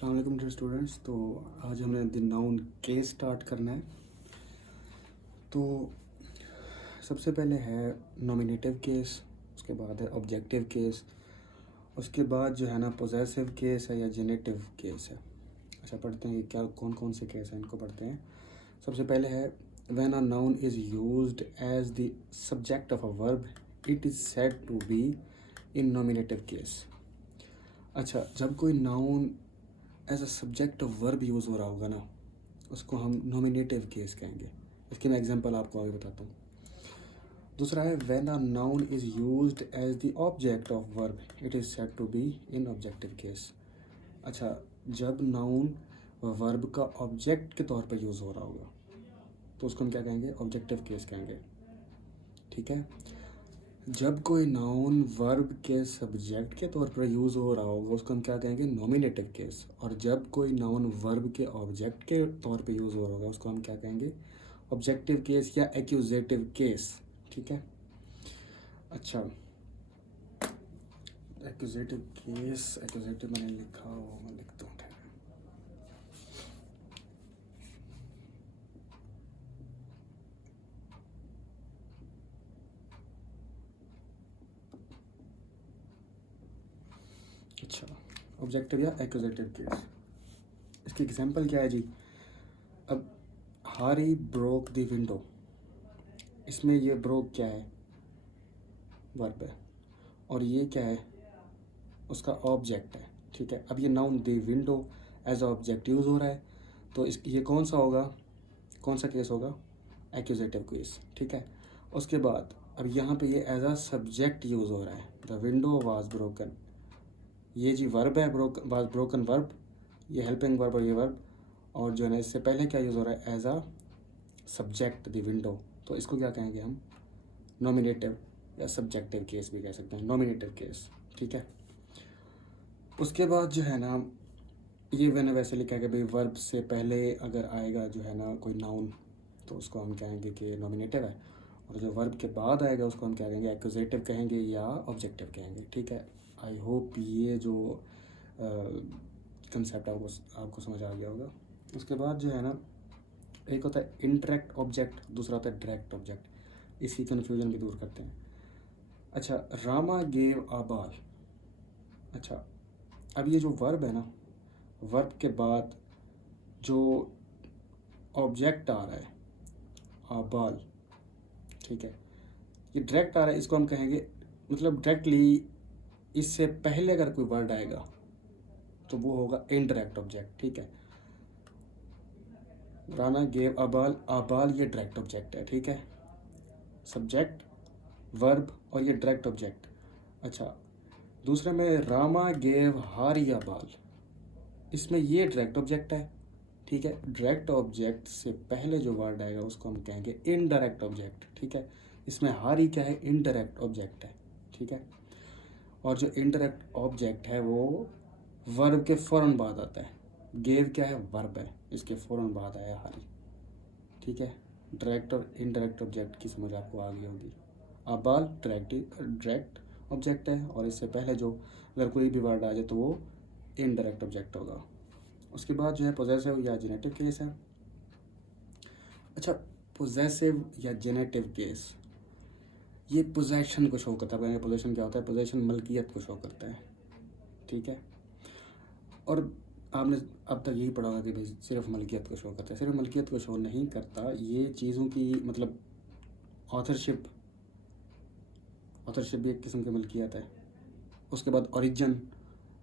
अस्सलाम वालेकुम dear students. तो आज हमें द नाउन केस स्टार्ट करना है। तो सबसे पहले है नॉमिनेटिव केस, उसके बाद है ऑब्जेक्टिव केस, उसके बाद जो है ना पोजेसिव केस है या जेनेटिव केस है। अच्छा, पढ़ते हैं क्या कौन कौन से केस हैं, इनको पढ़ते हैं। सबसे पहले है when a noun is used as the subject of a verb it is said to be in nominative case. अच्छा, जब कोई noun as a subject of verb use हो रहा होगा ना, उसको हम नॉमिनेटिव केस कहेंगे। इसकी मैं एग्जांपल आपको आगे बताता हूँ। दूसरा है when a noun is used as the object of verb it is said to be in objective case. अच्छा, जब नाउन वर्ब का ऑब्जेक्ट के तौर पर यूज़ हो रहा होगा तो उसको हम क्या कहेंगे? ऑब्जेक्टिव केस कहेंगे। ठीक है। जब कोई नाउन वर्ब के सब्जेक्ट के तौर पर यूज़ हो रहा होगा उसको हम क्या कहेंगे? Nominative case. और जब कोई नाउन वर्ब के ऑब्जेक्ट के तौर पे यूज़ हो रहा होगा उसको हम क्या कहेंगे? ऑब्जेक्टिव केस या एक्यूजेटिव केस। ठीक है। अच्छा, एक्यूजेटिव केस, एक्यूजेटिव मैंने लिखा हो, मैं लिखता हूँ। अच्छा, ऑब्जेक्टिव या एक्यूजेटिव केस, इसकी एग्जांपल क्या है जी? अब हारी ब्रोक द विंडो, इसमें ये ब्रोक क्या है? वर्ब है। और ये क्या है? उसका ऑब्जेक्ट है। ठीक है। अब ये noun the window as object use हो रहा है, तो इस ये कौन सा होगा? कौन सा केस होगा? Accusative case. ठीक है। उसके बाद अब यहाँ पे ये एज अ सब्जेक्ट यूज़ हो रहा है, द विंडो वाज ब्रोकन। ये जी वर्ब है, वाज ब्रोकन वर्ब, ये हेल्पिंग वर्ब और ये वर्ब, और जो है ना इससे पहले क्या यूज़ हो रहा है? As a subject the window. तो इसको क्या कहेंगे हम? नॉमिनेटिव या सब्जेक्टिव केस भी कह सकते हैं, नॉमिनेटिव केस। ठीक है। उसके बाद जो है ना ये मैंने वैसे लिखा है कि भाई वर्ब से पहले अगर आएगा जो है ना कोई नाउन तो उसको हम कहेंगे कि नॉमिनेटिव है, और जो वर्ब के बाद आएगा उसको हम क्या कहेंगे? एक्यूजेटिव कहेंगे या ऑब्जेक्टिव कहेंगे। ठीक है। आई होप ये जो कंसेप्ट आपको समझ आ गया होगा। उसके बाद जो है ना एक होता है इनडायरेक्ट ऑब्जेक्ट, दूसरा होता है डायरेक्ट ऑब्जेक्ट। इसकी कन्फ्यूजन भी दूर करते हैं। अच्छा, रामा गेव आ बॉल। अच्छा, अब ये जो वर्ब है ना, वर्ब के बाद जो ऑब्जेक्ट आ रहा है आबाल, ठीक है, ये डायरेक्ट आ रहा है, इसको हम कहेंगे मतलब डायरेक्टली इससे पहले अगर कोई वर्ड आएगा तो वो होगा इनडायरेक्ट ऑब्जेक्ट। ठीक है। राना गेव आबाल, आबाल ये डायरेक्ट ऑब्जेक्ट है। ठीक है। सब्जेक्ट, वर्ब और ये डायरेक्ट ऑब्जेक्ट। अच्छा, दूसरे में रामा गेव हारी आबाल, इसमें ये डायरेक्ट ऑब्जेक्ट है। ठीक है। डायरेक्ट ऑब्जेक्ट से पहले जो वर्ड आएगा उसको हम कहेंगे इनडायरेक्ट ऑब्जेक्ट। ठीक है। इसमें हारी क्या है? इनडायरेक्ट ऑब्जेक्ट है। ठीक है। और जो इनडायरेक्ट ऑब्जेक्ट है वो वर्ब के फ़ौरन बाद आता है। गेव क्या है? वर्ब है, इसके फ़ौरन बाद आया हारी। ठीक है। डायरेक्ट और इनडायरेक्ट ऑब्जेक्ट की समझ आपको आ गई होगी। अबाल डायरेक्ट ऑब्जेक्ट है, और इससे पहले जो अगर कोई भी वर्ड आ जाए तो वो इनडायरेक्ट ऑब्जेक्ट होगा। उसके बाद जो है पोजेसिव या जेनेटिव केस है। अच्छा, पोजेसिव या जेनेटिव केस, ये पोजेशन को शो करता है। पोजेशन क्या होता है? पोजेशन मलकियत को शो करता है। ठीक है। और आपने अब तक यही पढ़ा होगा कि भाई सिर्फ मलकियत को शो करता है। सिर्फ मलकियत को शो नहीं करता, ये चीज़ों की मतलब ऑथरशिप, ऑथरशिप भी एक किस्म की मलकियत है। उसके बाद ओरिजिन,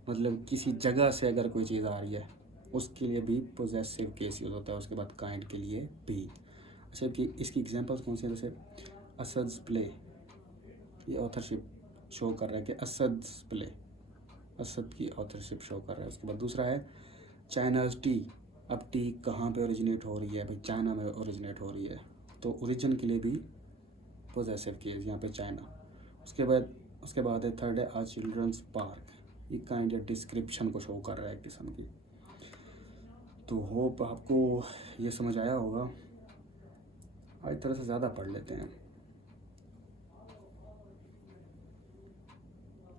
मतलब किसी जगह से अगर कोई चीज़ आ रही है उसके लिए भी पोजेसिव केस यूज़ होता है। उसके बाद काइंड के लिए भी। अच्छा, कि इसकी एग्जांपल्स कौन से हैं? जैसे असद्स प्ले, ये ऑथरशिप शो कर रहा है कि असद्स प्ले, असद की ऑथरशिप शो कर रहा है। उसके बाद दूसरा है चाइनाज टी। अब टी कहाँ पे ओरिजिनेट हो रही है? भाई चाइना में ओरिजिनेट हो रही है, तो ओरिजिन के लिए भी पोजेसिव केस, यहाँ पे चाइना। उसके बाद है थर्ड है आ चिल्ड्रंस पार्क, ये काइंड या डिस्क्रिप्शन को शो कर रहा है किस्म की। तो होप आपको ये समझ आया होगा। आज तरह से ज़्यादा पढ़ लेते हैं।